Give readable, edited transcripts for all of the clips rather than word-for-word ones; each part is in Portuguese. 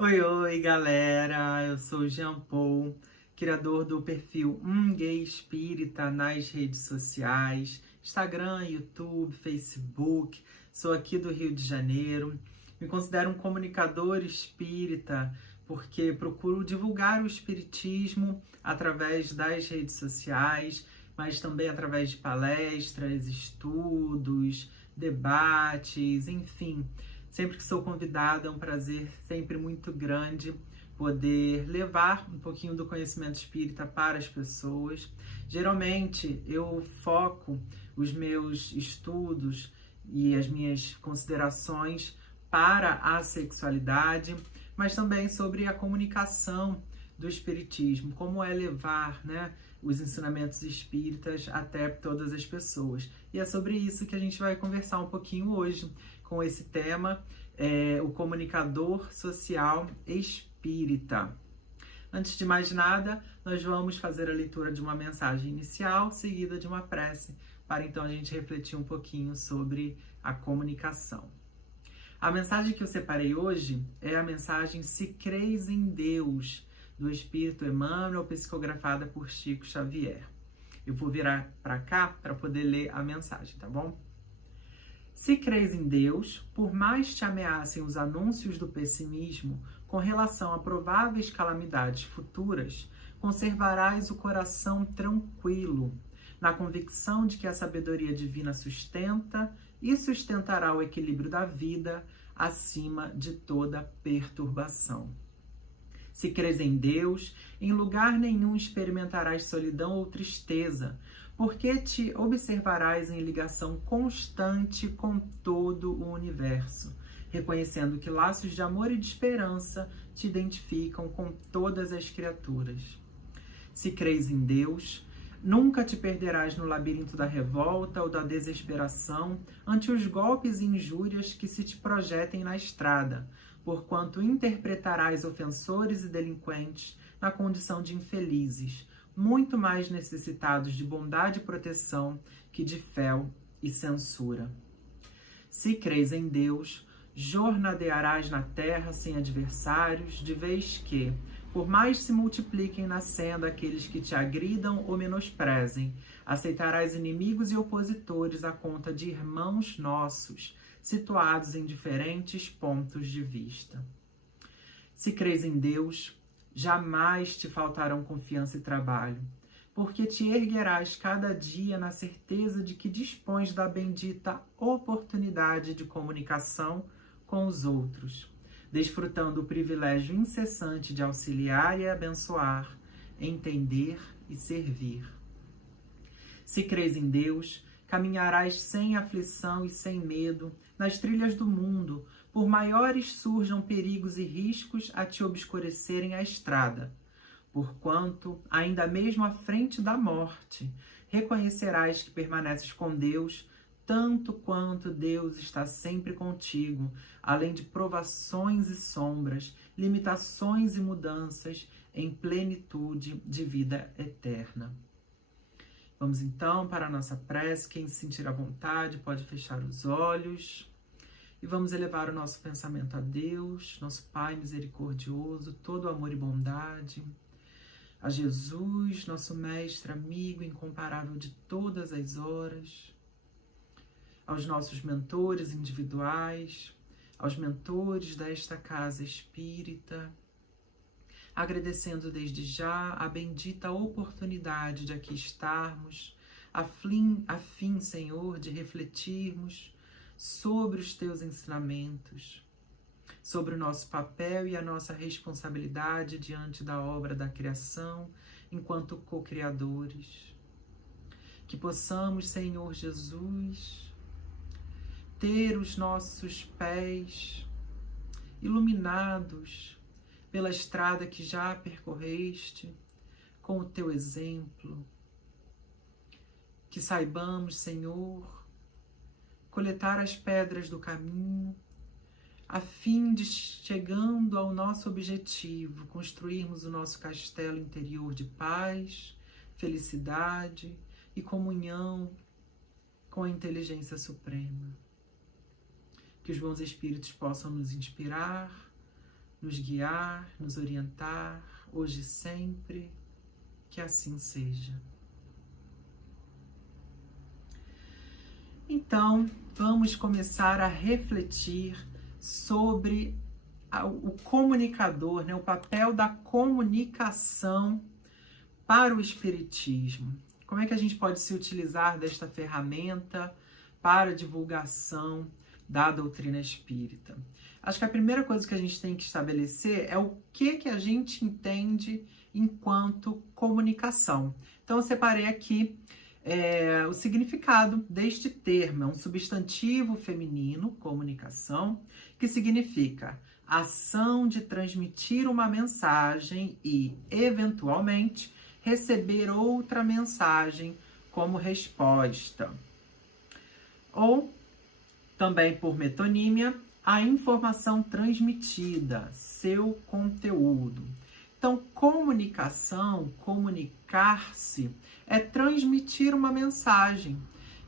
Oi, oi, galera! Eu sou o Jean Paul, criador do perfil Gay Espírita nas redes sociais, Instagram, YouTube, Facebook. Sou aqui do Rio de Janeiro. Me considero um comunicador espírita porque procuro divulgar o espiritismo através das redes sociais, mas também através de palestras, estudos, debates, enfim. Sempre que sou convidada, é um prazer sempre muito grande poder levar um pouquinho do conhecimento espírita para as pessoas. Geralmente eu foco os meus estudos e as minhas considerações para a sexualidade, mas também sobre a comunicação do espiritismo, como é levar, os ensinamentos espíritas até todas as pessoas. E é sobre isso que a gente vai conversar um pouquinho hoje, com esse tema, o comunicador social espírita. Antes de mais nada, nós vamos fazer a leitura de uma mensagem inicial, seguida de uma prece, para então a gente refletir um pouquinho sobre a comunicação. A mensagem que eu separei hoje é a mensagem Se Creis em Deus, do Espírito Emmanuel, psicografada por Chico Xavier. Eu vou virar para cá para poder ler a mensagem, tá bom? Se creis em Deus, por mais te ameacem os anúncios do pessimismo com relação a prováveis calamidades futuras, conservarás o coração tranquilo, na convicção de que a sabedoria divina sustenta e sustentará o equilíbrio da vida acima de toda perturbação. Se crês em Deus, em lugar nenhum experimentarás solidão ou tristeza, porque te observarás em ligação constante com todo o universo, reconhecendo que laços de amor e de esperança te identificam com todas as criaturas. Se crês em Deus, nunca te perderás no labirinto da revolta ou da desesperação ante os golpes e injúrias que se te projetem na estrada, porquanto interpretarás ofensores e delinquentes na condição de infelizes, muito mais necessitados de bondade e proteção que de fel e censura. Se crês em Deus, jornadearás na terra sem adversários, de vez que, por mais se multipliquem na senda aqueles que te agridam ou menosprezem, aceitarás inimigos e opositores à conta de irmãos nossos, situados em diferentes pontos de vista. Se crês em Deus, jamais te faltarão confiança e trabalho, porque te erguerás cada dia na certeza de que dispões da bendita oportunidade de comunicação com os outros, desfrutando o privilégio incessante de auxiliar e abençoar, entender e servir. Se crês em Deus, caminharás sem aflição e sem medo nas trilhas do mundo, por maiores surjam perigos e riscos a te obscurecerem a estrada. Porquanto, ainda mesmo à frente da morte, reconhecerás que permaneces com Deus, tanto quanto Deus está sempre contigo, além de provações e sombras, limitações e mudanças, em plenitude de vida eterna. Vamos então para a nossa prece. Quem se sentir à vontade pode fechar os olhos. E vamos elevar o nosso pensamento a Deus, nosso Pai misericordioso, todo amor e bondade. A Jesus, nosso mestre, amigo, incomparável de todas as horas. Aos nossos mentores individuais, aos mentores desta casa espírita, agradecendo desde já a bendita oportunidade de aqui estarmos, a fim, Senhor, de refletirmos sobre os teus ensinamentos, sobre o nosso papel e a nossa responsabilidade diante da obra da criação, enquanto co-criadores. Que possamos, Senhor Jesus, ter os nossos pés iluminados pela estrada que já percorreste, com o teu exemplo. Que saibamos, Senhor, coletar as pedras do caminho, a fim de, chegando ao nosso objetivo, construirmos o nosso castelo interior de paz, felicidade e comunhão com a inteligência suprema. Que os bons espíritos possam nos inspirar, nos guiar, nos orientar, hoje e sempre, que assim seja. Então, vamos começar a refletir sobre o comunicador, né? O papel da comunicação para o espiritismo. Como é que a gente pode se utilizar desta ferramenta para a divulgação da doutrina espírita? Acho que a primeira coisa que a gente tem que estabelecer é o que a gente entende enquanto comunicação. Então, eu separei aqui o significado deste termo. É um substantivo feminino, comunicação, que significa ação de transmitir uma mensagem e, eventualmente, receber outra mensagem como resposta. Ou, também por metonímia, a informação transmitida, seu conteúdo. Então, comunicação, comunicar-se, é transmitir uma mensagem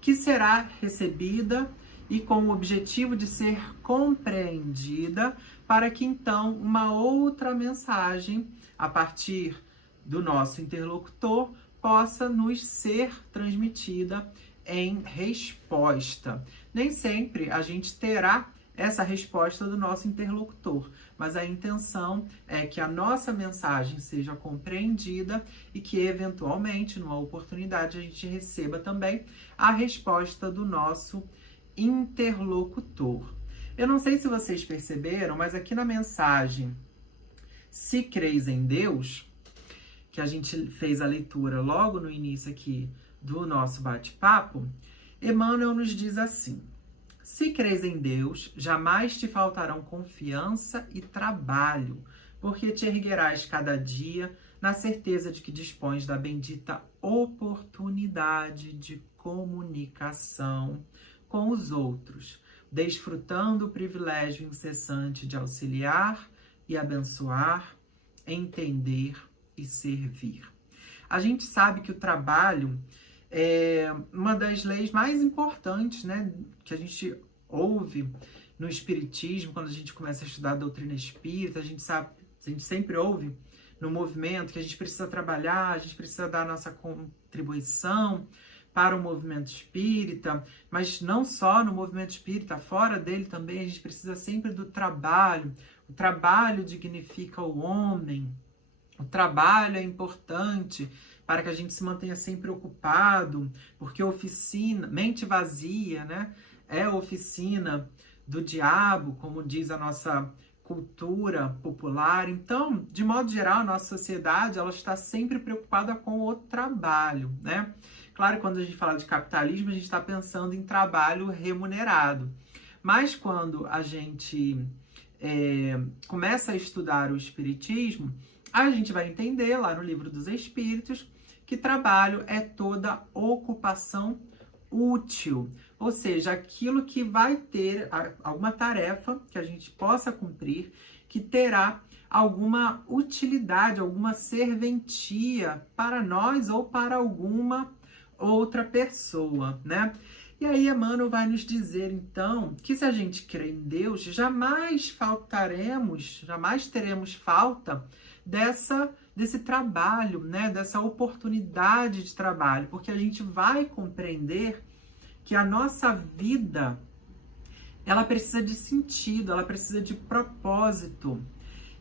que será recebida e com o objetivo de ser compreendida para que, então, uma outra mensagem, a partir do nosso interlocutor, possa nos ser transmitida em resposta. Nem sempre a gente terá essa resposta do nosso interlocutor, mas a intenção é que a nossa mensagem seja compreendida e que, eventualmente, numa oportunidade, a gente receba também a resposta do nosso interlocutor. Eu não sei se vocês perceberam, mas aqui na mensagem Se Creis em Deus, que a gente fez a leitura logo no início aqui do nosso bate-papo, Emmanuel nos diz assim: se creis em Deus, jamais te faltarão confiança e trabalho, porque te erguerás cada dia na certeza de que dispões da bendita oportunidade de comunicação com os outros, desfrutando o privilégio incessante de auxiliar e abençoar, entender e servir. A gente sabe que o trabalho é uma das leis mais importantes, né, que a gente ouve no espiritismo. Quando a gente começa a estudar a doutrina espírita, a gente sempre ouve no movimento que a gente precisa trabalhar, a gente precisa dar a nossa contribuição para o movimento espírita, mas não só no movimento espírita, fora dele também a gente precisa sempre do trabalho. O trabalho dignifica o homem, o trabalho é importante para que a gente se mantenha sempre ocupado, porque mente vazia, né, é a oficina do diabo, como diz a nossa cultura popular. Então, de modo geral, a nossa sociedade ela está sempre preocupada com o trabalho, né? Claro, quando a gente fala de capitalismo, a gente está pensando em trabalho remunerado. Mas quando a gente começa a estudar o espiritismo, a gente vai entender lá no Livro dos Espíritos que trabalho é toda ocupação útil, ou seja, aquilo que vai ter alguma tarefa que a gente possa cumprir, que terá alguma utilidade, alguma serventia para nós ou para alguma outra pessoa, né? E aí Emmanuel vai nos dizer, então, que se a gente crê em Deus, jamais teremos falta desse trabalho, né? Dessa oportunidade de trabalho, porque a gente vai compreender que a nossa vida, ela precisa de sentido, ela precisa de propósito,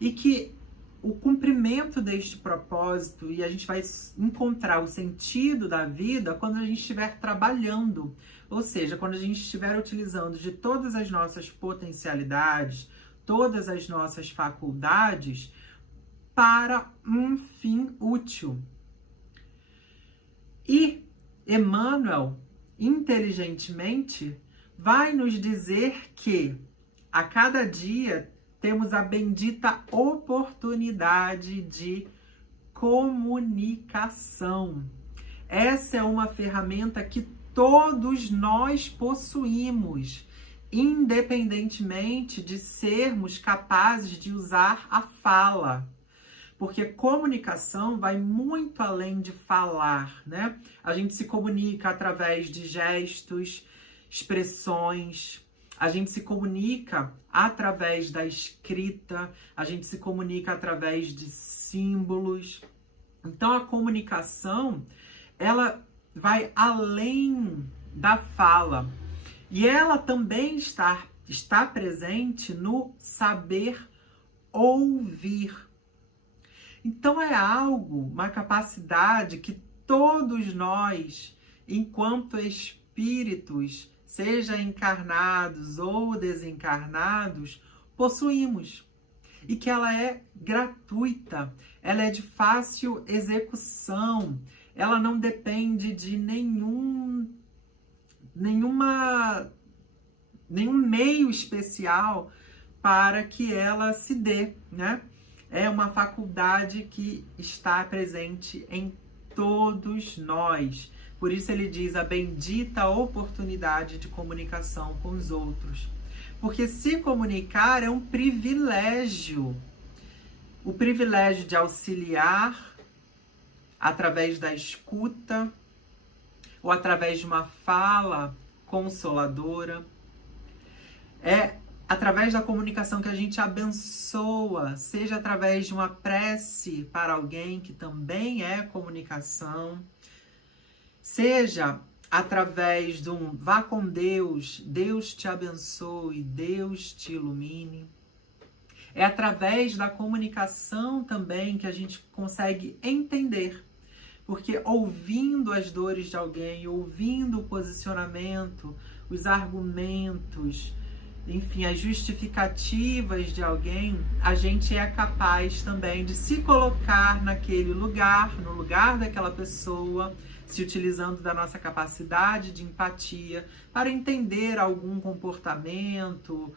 e que o cumprimento deste propósito, e a gente vai encontrar o sentido da vida quando a gente estiver trabalhando, ou seja, quando a gente estiver utilizando de todas as nossas potencialidades, todas as nossas faculdades para um fim útil. E Emmanuel, inteligentemente, vai nos dizer que a cada dia temos a bendita oportunidade de comunicação. Essa é uma ferramenta que todos nós possuímos, independentemente de sermos capazes de usar a fala. Porque comunicação vai muito além de falar, né? A gente se comunica através de gestos, expressões. A gente se comunica através da escrita, a gente se comunica através de símbolos. Então, a comunicação, ela vai além da fala. E ela também está presente no saber ouvir. Então, é algo, uma capacidade que todos nós, enquanto espíritos, seja encarnados ou desencarnados, possuímos. E que ela é gratuita, ela é de fácil execução, ela não depende de nenhum meio especial para que ela se dê, né? É uma faculdade que está presente em todos nós. Por isso ele diz a bendita oportunidade de comunicação com os outros. Porque se comunicar é um privilégio. O privilégio de auxiliar através da escuta ou através de uma fala consoladora. É através da comunicação que a gente abençoa, seja através de uma prece para alguém, que também é comunicação, seja através de um vá com Deus, Deus te abençoe, Deus te ilumine. É através da comunicação também que a gente consegue entender. Porque ouvindo as dores de alguém, ouvindo o posicionamento, os argumentos, enfim, as justificativas de alguém, a gente é capaz também de se colocar naquele lugar, no lugar daquela pessoa, se utilizando da nossa capacidade de empatia para entender algum comportamento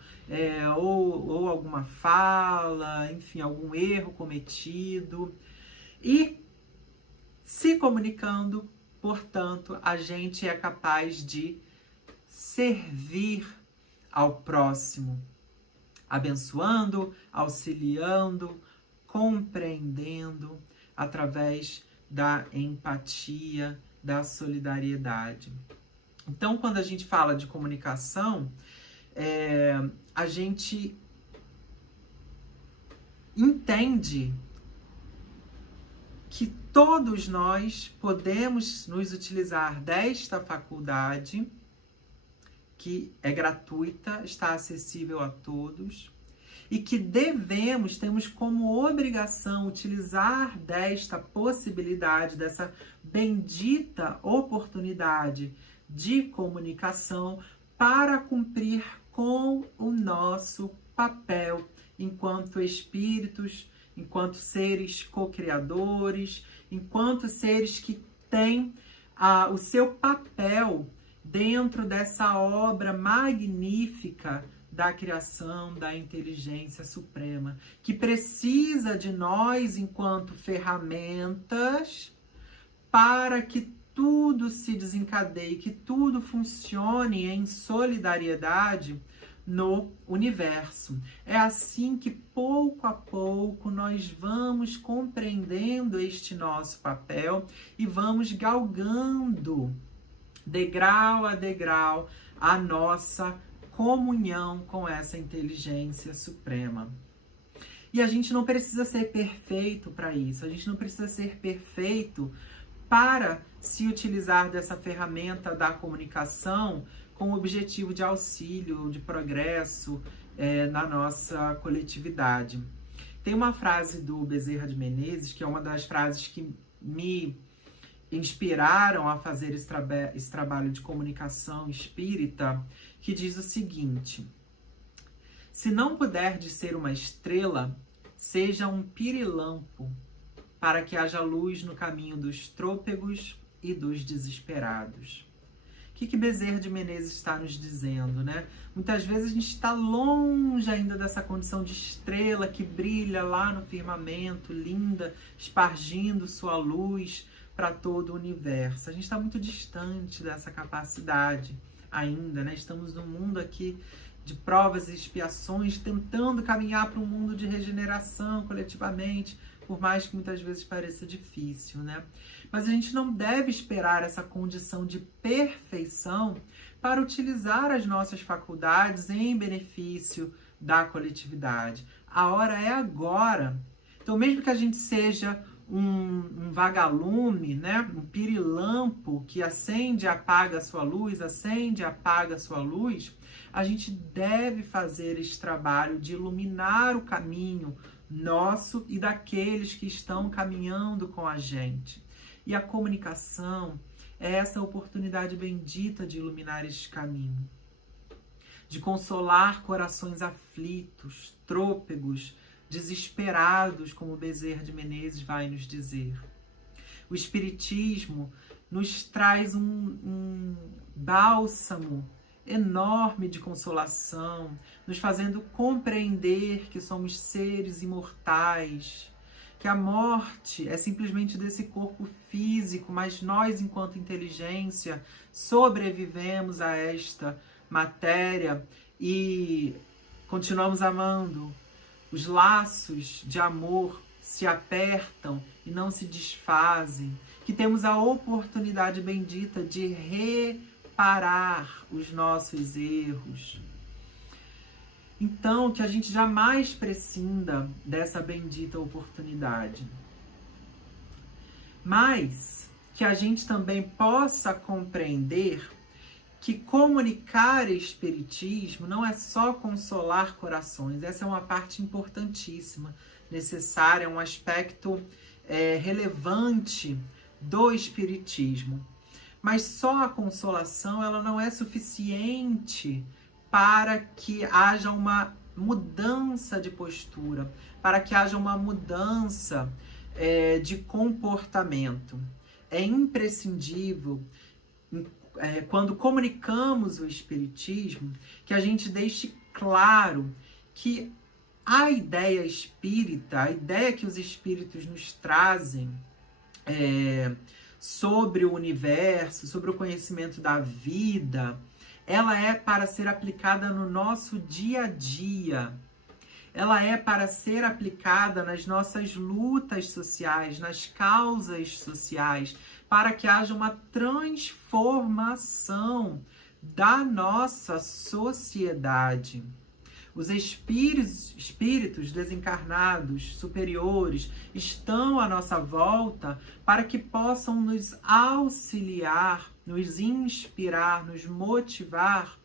ou alguma fala, enfim, algum erro cometido. E se comunicando, portanto, a gente é capaz de servir ao próximo, abençoando, auxiliando, compreendendo através da empatia, da solidariedade. Então, quando a gente fala de comunicação, a gente entende que todos nós podemos nos utilizar desta faculdade, que é gratuita, está acessível a todos, e que temos como obrigação utilizar desta possibilidade, dessa bendita oportunidade de comunicação para cumprir com o nosso papel enquanto espíritos, enquanto seres co-criadores, enquanto seres que têm o seu papel dentro dessa obra magnífica da criação da inteligência suprema, que precisa de nós enquanto ferramentas para que tudo se desencadeie, que tudo funcione em solidariedade no universo. É assim que, pouco a pouco, nós vamos compreendendo este nosso papel e vamos galgando, degrau a degrau, a nossa comunhão com essa inteligência suprema. E a gente não precisa ser perfeito para isso, a gente não precisa ser perfeito para se utilizar dessa ferramenta da comunicação com o objetivo de auxílio, de progresso na nossa coletividade. Tem uma frase do Bezerra de Menezes, que é uma das frases que me inspiraram a fazer esse trabalho de comunicação espírita, que diz o seguinte: se não puder de ser uma estrela, seja um pirilampo, para que haja luz no caminho dos trôpegos e dos desesperados. O que Bezerra de Menezes está nos dizendo, né? Muitas vezes a gente está longe ainda dessa condição de estrela que brilha lá no firmamento, linda, espargindo sua luz para todo o universo. A gente está muito distante dessa capacidade ainda, né? Estamos num mundo aqui de provas e expiações, tentando caminhar para um mundo de regeneração coletivamente, por mais que muitas vezes pareça difícil, né? Mas a gente não deve esperar essa condição de perfeição para utilizar as nossas faculdades em benefício da coletividade. A hora é agora. Então, mesmo que a gente seja um vagalume, né? Um pirilampo que acende e apaga a sua luz, acende e apaga a sua luz, a gente deve fazer esse trabalho de iluminar o caminho nosso e daqueles que estão caminhando com a gente. E a comunicação é essa oportunidade bendita de iluminar este caminho, de consolar corações aflitos, trôpegos, desesperados, como Bezerra de Menezes vai nos dizer. O Espiritismo nos traz um bálsamo enorme de consolação, nos fazendo compreender que somos seres imortais, que a morte é simplesmente desse corpo físico, mas nós, enquanto inteligência, sobrevivemos a esta matéria e continuamos amando. Os laços de amor se apertam e não se desfazem, que temos a oportunidade bendita de reparar os nossos erros. Então, que a gente jamais prescinda dessa bendita oportunidade. Mas que a gente também possa compreender que comunicar espiritismo não é só consolar corações. Essa é uma parte importantíssima, necessária, um aspecto relevante do espiritismo. Mas só a consolação ela não é suficiente para que haja uma mudança de postura, para que haja uma mudança de comportamento. É imprescindível, quando comunicamos o Espiritismo, que a gente deixe claro que a ideia espírita, a ideia que os espíritos nos trazem sobre o universo, sobre o conhecimento da vida, ela é para ser aplicada no nosso dia a dia. Ela é para ser aplicada nas nossas lutas sociais, nas causas sociais, para que haja uma transformação da nossa sociedade. Os espíritos desencarnados, superiores, estão à nossa volta para que possam nos auxiliar, nos inspirar, nos motivar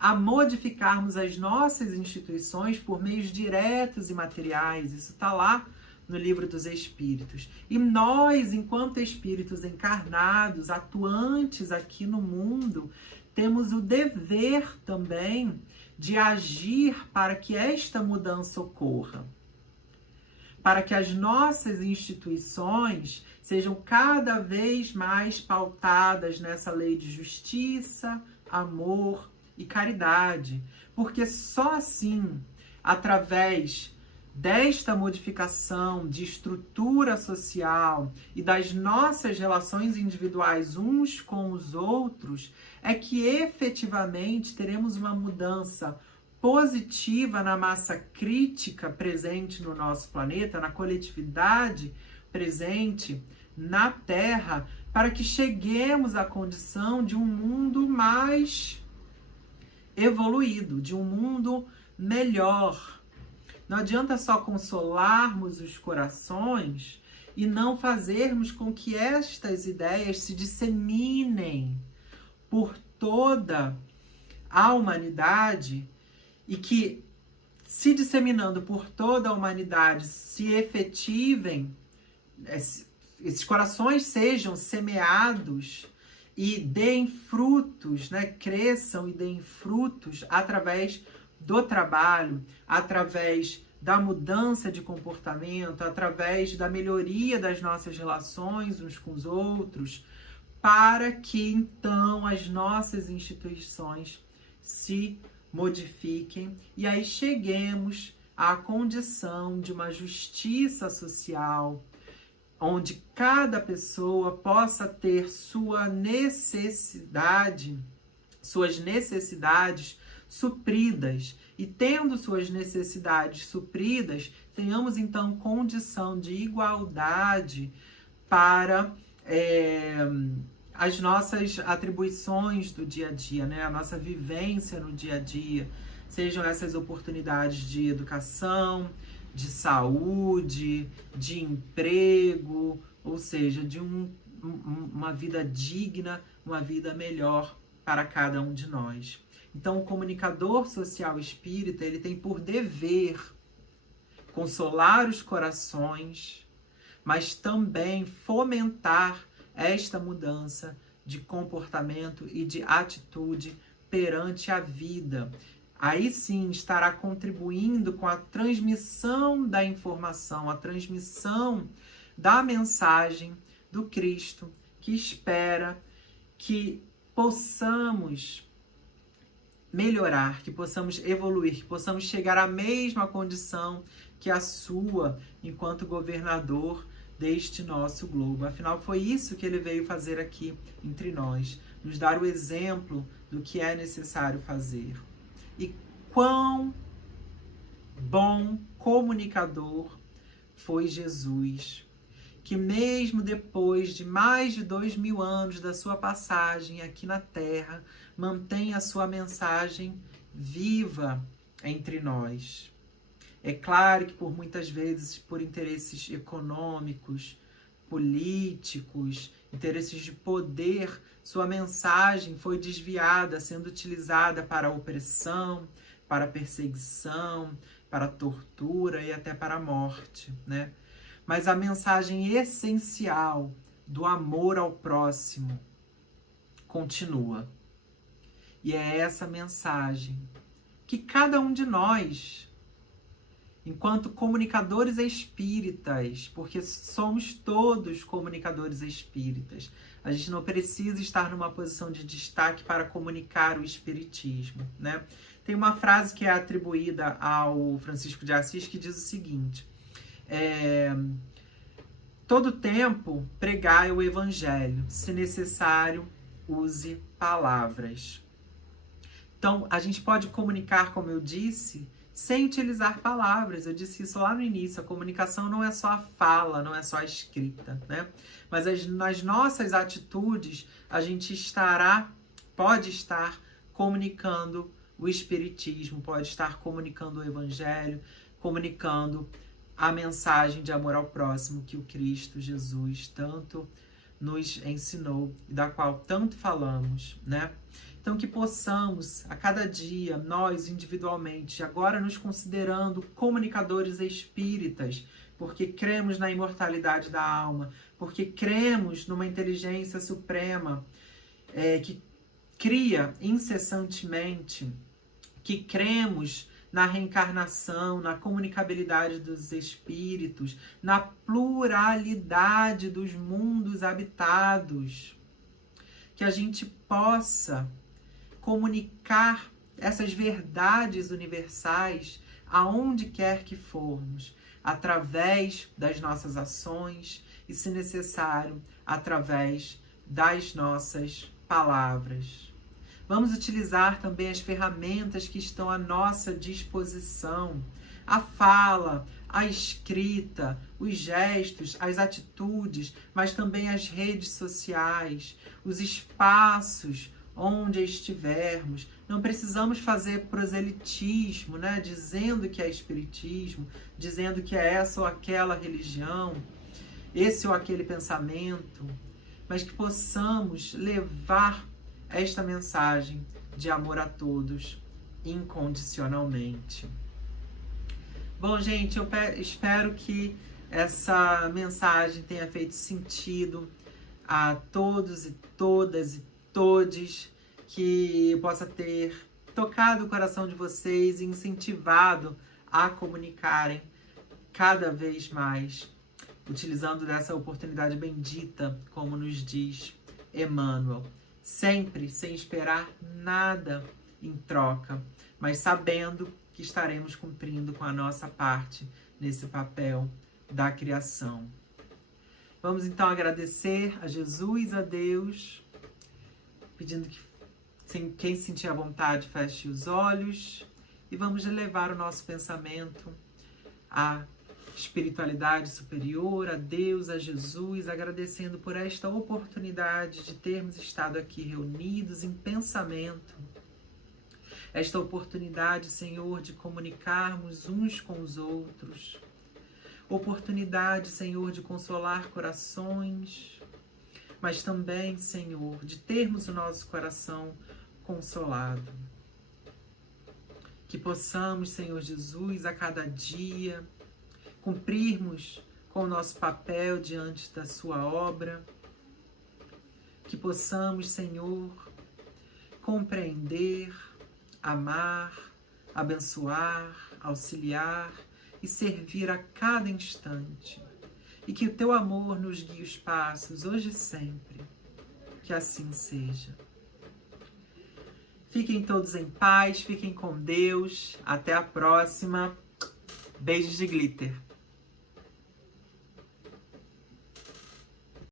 a modificarmos as nossas instituições por meios diretos e materiais. Isso está lá no Livro dos Espíritos. E nós, enquanto espíritos encarnados, atuantes aqui no mundo, temos o dever também de agir para que esta mudança ocorra. Para que as nossas instituições sejam cada vez mais pautadas nessa lei de justiça, amor e caridade. Porque só assim, através desta modificação de estrutura social e das nossas relações individuais uns com os outros, é que efetivamente teremos uma mudança positiva na massa crítica presente no nosso planeta, na coletividade presente na Terra, para que cheguemos à condição de um mundo mais evoluído, de um mundo melhor. Não adianta só consolarmos os corações e não fazermos com que estas ideias se disseminem por toda a humanidade e que, se disseminando por toda a humanidade, se efetivem, esses corações sejam semeados e deem frutos, né? Cresçam e deem frutos através do trabalho, através da mudança de comportamento, através da melhoria das nossas relações uns com os outros, para que então as nossas instituições se modifiquem e aí cheguemos à condição de uma justiça social, onde cada pessoa possa ter suas necessidades supridas. E tendo suas necessidades supridas, tenhamos então condição de igualdade para as nossas atribuições do dia a dia, né? A nossa vivência no dia a dia, sejam essas oportunidades de educação, de saúde, de emprego, ou seja, de uma vida digna, uma vida melhor para cada um de nós. Então, o comunicador social espírita, ele tem por dever consolar os corações, mas também fomentar esta mudança de comportamento e de atitude perante a vida. Aí sim estará contribuindo com a transmissão da informação, a transmissão da mensagem do Cristo, que espera que possamos melhorar, que possamos evoluir, que possamos chegar à mesma condição que a sua enquanto governador deste nosso globo. Afinal, foi isso que ele veio fazer aqui entre nós, nos dar o exemplo do que é necessário fazer. E quão bom comunicador foi Jesus, que mesmo depois de mais de 2000 anos da sua passagem aqui na Terra, mantém a sua mensagem viva entre nós. É claro que por muitas vezes, por interesses econômicos, políticos, interesses de poder, sua mensagem foi desviada, sendo utilizada para a opressão, para a perseguição, para a tortura e até para a morte, né? Mas a mensagem essencial do amor ao próximo continua. E é essa mensagem que cada um de nós, enquanto comunicadores espíritas, porque somos todos comunicadores espíritas, a gente não precisa estar numa posição de destaque para comunicar o espiritismo, né? Tem uma frase que é atribuída ao Francisco de Assis que diz o seguinte: todo tempo pregai o evangelho, se necessário, use palavras. Então, a gente pode comunicar, como eu disse, sem utilizar palavras. Eu disse isso lá no início, a comunicação não é só a fala, não é só a escrita, né? Mas nas nossas atitudes, a gente pode estar comunicando o espiritismo, pode estar comunicando o evangelho, comunicando a mensagem de amor ao próximo que o Cristo Jesus tanto nos ensinou e da qual tanto falamos, né? Então, que possamos, a cada dia, nós individualmente, agora nos considerando comunicadores espíritas, porque cremos na imortalidade da alma, porque cremos numa inteligência suprema que cria incessantemente, que cremos na reencarnação, na comunicabilidade dos espíritos, na pluralidade dos mundos habitados, que a gente possa comunicar essas verdades universais aonde quer que formos, através das nossas ações e, se necessário, através das nossas palavras. Vamos utilizar também as ferramentas que estão à nossa disposição. A fala, a escrita, os gestos, as atitudes, mas também as redes sociais, os espaços onde estivermos. Não precisamos fazer proselitismo, né? Dizendo que é espiritismo, dizendo que é essa ou aquela religião, esse ou aquele pensamento, mas que possamos levar esta mensagem de amor a todos incondicionalmente. Bom, gente, eu espero que essa mensagem tenha feito sentido a todos e todas e todes, que possa ter tocado o coração de vocês e incentivado a comunicarem cada vez mais, utilizando dessa oportunidade bendita, como nos diz Emmanuel, sempre sem esperar nada em troca, mas sabendo que estaremos cumprindo com a nossa parte nesse papel da criação. Vamos então agradecer a Jesus, a Deus, pedindo que quem sentir a vontade feche os olhos e vamos elevar o nosso pensamento a espiritualidade superior, a Deus, a Jesus, agradecendo por esta oportunidade de termos estado aqui reunidos em pensamento. Esta oportunidade, Senhor, de comunicarmos uns com os outros. Oportunidade, Senhor, de consolar corações, mas também, Senhor, de termos o nosso coração consolado. Que possamos, Senhor Jesus, a cada dia, cumprirmos com o nosso papel diante da sua obra. Que possamos, Senhor, compreender, amar, abençoar, auxiliar e servir a cada instante. E que o teu amor nos guie os passos, hoje e sempre. Que assim seja. Fiquem todos em paz, fiquem com Deus. Até a próxima. Beijos de glitter.